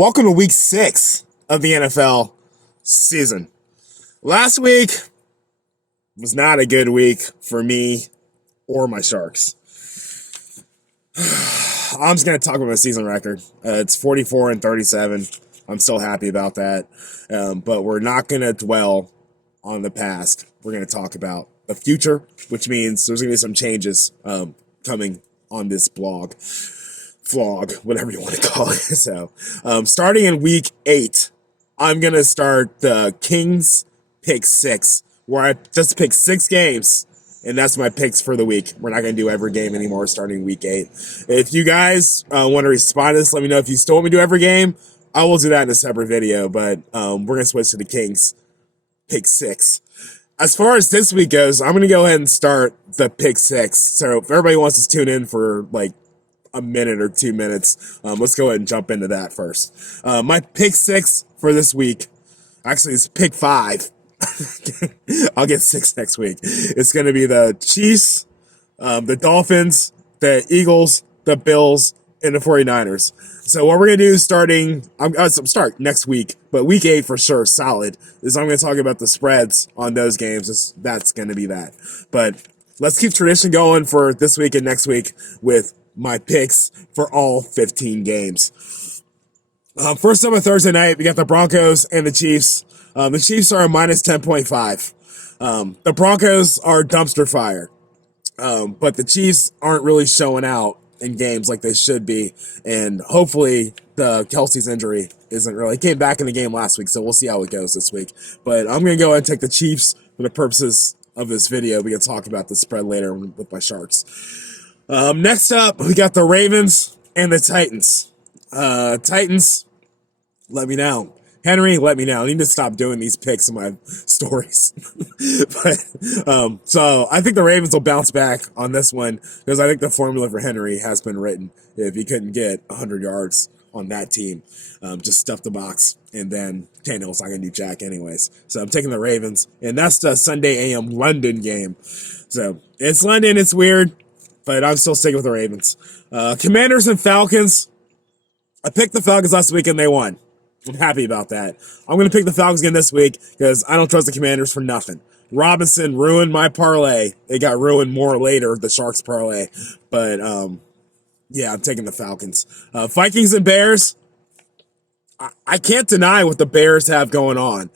Welcome to week 6 of the NFL season. Last week was not a good week for me or my Sharks. I'm just going to talk about my season record. It's 44-37. I'm still happy about that. But we're not going to dwell on the past. We're going to talk about the future, which means there's going to be some changes coming on this vlog, whatever you want to call it. So, starting in week 8, I'm going to start the Kings Pick 6, where I just pick 6 games, and that's my picks for the week. We're not going to do every game anymore starting week 8. If you guys want to respond to this, let me know if you still want me to do every game. I will do that in a separate video, but we're going to switch to the Kings Pick 6. As far as this week goes, I'm going to go ahead and start the Pick 6. So if everybody wants to tune in for like a minute or 2 minutes, let's go ahead and jump into that first. My Pick 6 for this week, actually it's Pick 5. I'll get 6 next week. It's going to be the Chiefs, the Dolphins, the Eagles, the Bills, and the 49ers. So what we're going to do starting, start next week, but week 8 for sure, solid, is I'm going to talk about the spreads on those games. That's going to be that. But let's keep tradition going for this week and next week with my picks for all 15 games. First up on Thursday night, we got the Broncos and the Chiefs. The Chiefs are a minus 10.5. The Broncos are dumpster fire. But the Chiefs aren't really showing out in games like they should be. And hopefully the Kelsey's injury isn't really. He came back in the game last week, so we'll see how it goes this week. But I'm going to go ahead and take the Chiefs for the purposes of this video. We can talk about the spread later with my Sharks. Next up, we got the Ravens and the Titans. Titans, let me know. Henry, let me know. I need to stop doing these picks in my stories. So I think the Ravens will bounce back on this one because I think the formula for Henry has been written. If he couldn't get 100 yards on that team, just stuff the box, and then Tannehill's not going to do jack anyways. So I'm taking the Ravens, and that's the Sunday a.m. London game. So it's London, it's weird, but I'm still sticking with the Ravens. Commanders and Falcons. I picked the Falcons last week, and they won. I'm happy about that. I'm going to pick the Falcons again this week because I don't trust the Commanders for nothing. Robinson ruined my parlay. It got ruined more later, the Sharks parlay. But, yeah, I'm taking the Falcons. Vikings and Bears. I can't deny what the Bears have going on.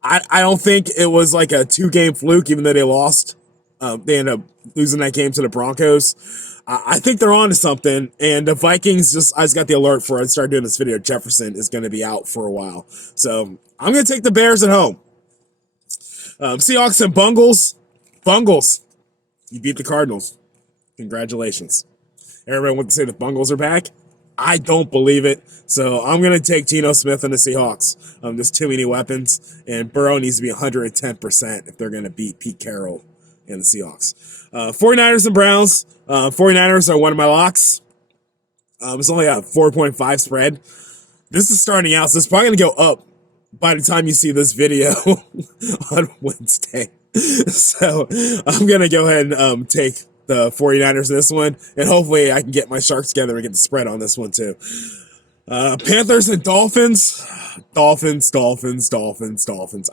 I don't think it was like a 2-game fluke, even though they lost. They ended up losing that game to the Broncos. I think they're on to something, and the Vikings I just got the alert for it. I started doing this video. Jefferson is going to be out for a while. So I'm going to take the Bears at home. Seahawks and Bungles. Bungles. You beat the Cardinals. Congratulations. Everybody wants to say the Bungles are back. I don't believe it. So I'm going to take Geno Smith and the Seahawks. There's too many weapons, and Burrow needs to be 110% if they're going to beat Pete Carroll and the Seahawks. 49ers and Browns. 49ers are one of my locks. It's only a 4.5 spread. This is starting out, so it's probably going to go up by the time you see this video on Wednesday. So I'm going to go ahead and take the 49ers in this one, and hopefully I can get my Sharks together and get the spread on this one too. Panthers and Dolphins. Dolphins.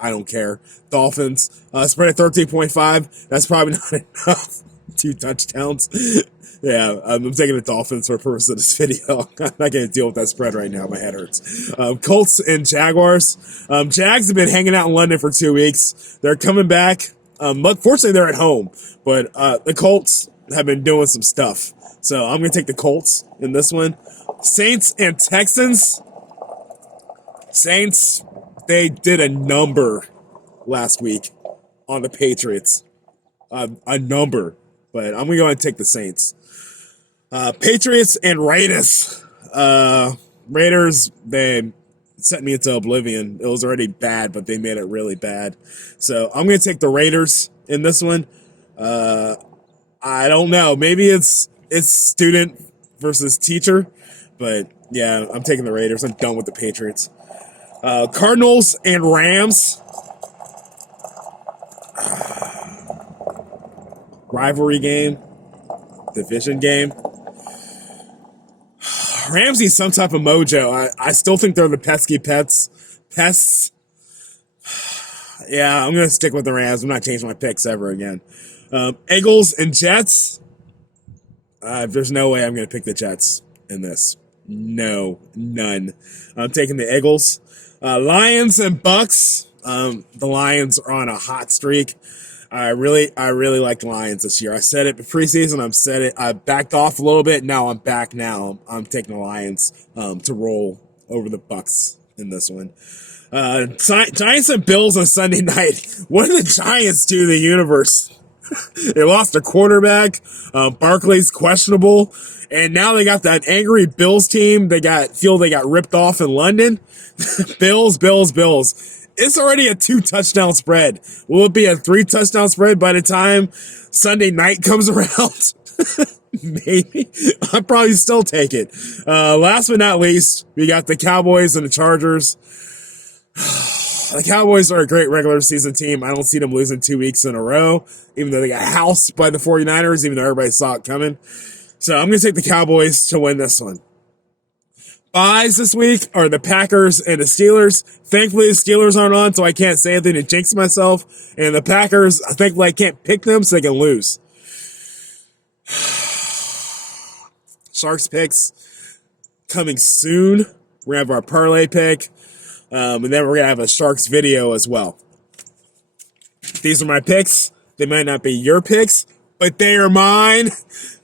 I don't care. Dolphins. Spread at 13.5. That's probably not enough. 2 touchdowns. Yeah, I'm taking the Dolphins for the purpose of this video. I'm not going to deal with that spread right now. My head hurts. Colts and Jaguars. Jags have been hanging out in London for 2 weeks. They're coming back. Fortunately, they're at home. But the Colts have been doing some stuff. So I'm going to take the Colts in this one. Saints and Texans. Saints, they did a number last week on the Patriots. A number. But I'm going to go ahead and take the Saints. Patriots and Raiders. Raiders, they sent me into oblivion. It was already bad, but they made it really bad. So I'm going to take the Raiders in this one. I don't know. Maybe it's student versus teacher. But, yeah, I'm taking the Raiders. I'm done with the Patriots. Cardinals and Rams. Rivalry game. Division game. Rams need some type of mojo. I still think they're the pesky pests. Yeah, I'm going to stick with the Rams. I'm not changing my picks ever again. Eagles and Jets. There's no way I'm going to pick the Jets in this. No, none. I'm taking the Eagles. Lions and Bucks. The Lions are on a hot streak. I really like the Lions this year. I said it preseason. I backed off a little bit. Now I'm back. Now I'm taking the Lions to roll over the Bucks in this one. Giants and Bills on Sunday night. What did the Giants do to the universe? They lost their quarterback. Barkley's questionable. And now they got that angry Bills team. They got ripped off in London. Bills. It's already a 2-touchdown spread. Will it be a 3-touchdown spread by the time Sunday night comes around? Maybe. I'll probably still take it. Last but not least, we got the Cowboys and the Chargers. The Cowboys are a great regular season team. I don't see them losing 2 weeks in a row, even though they got housed by the 49ers, even though everybody saw it coming. So I'm going to take the Cowboys to win this one. Buys this week are the Packers and the Steelers. Thankfully, the Steelers aren't on, so I can't say anything to jinx myself. And the Packers, thankfully, I can't pick them so they can lose. Sharks picks coming soon. We're going to have our parlay pick. And then we're going to have a Sharks video as well. These are my picks. They might not be your picks, but they are mine.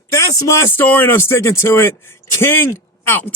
That's my story, and I'm sticking to it. King out.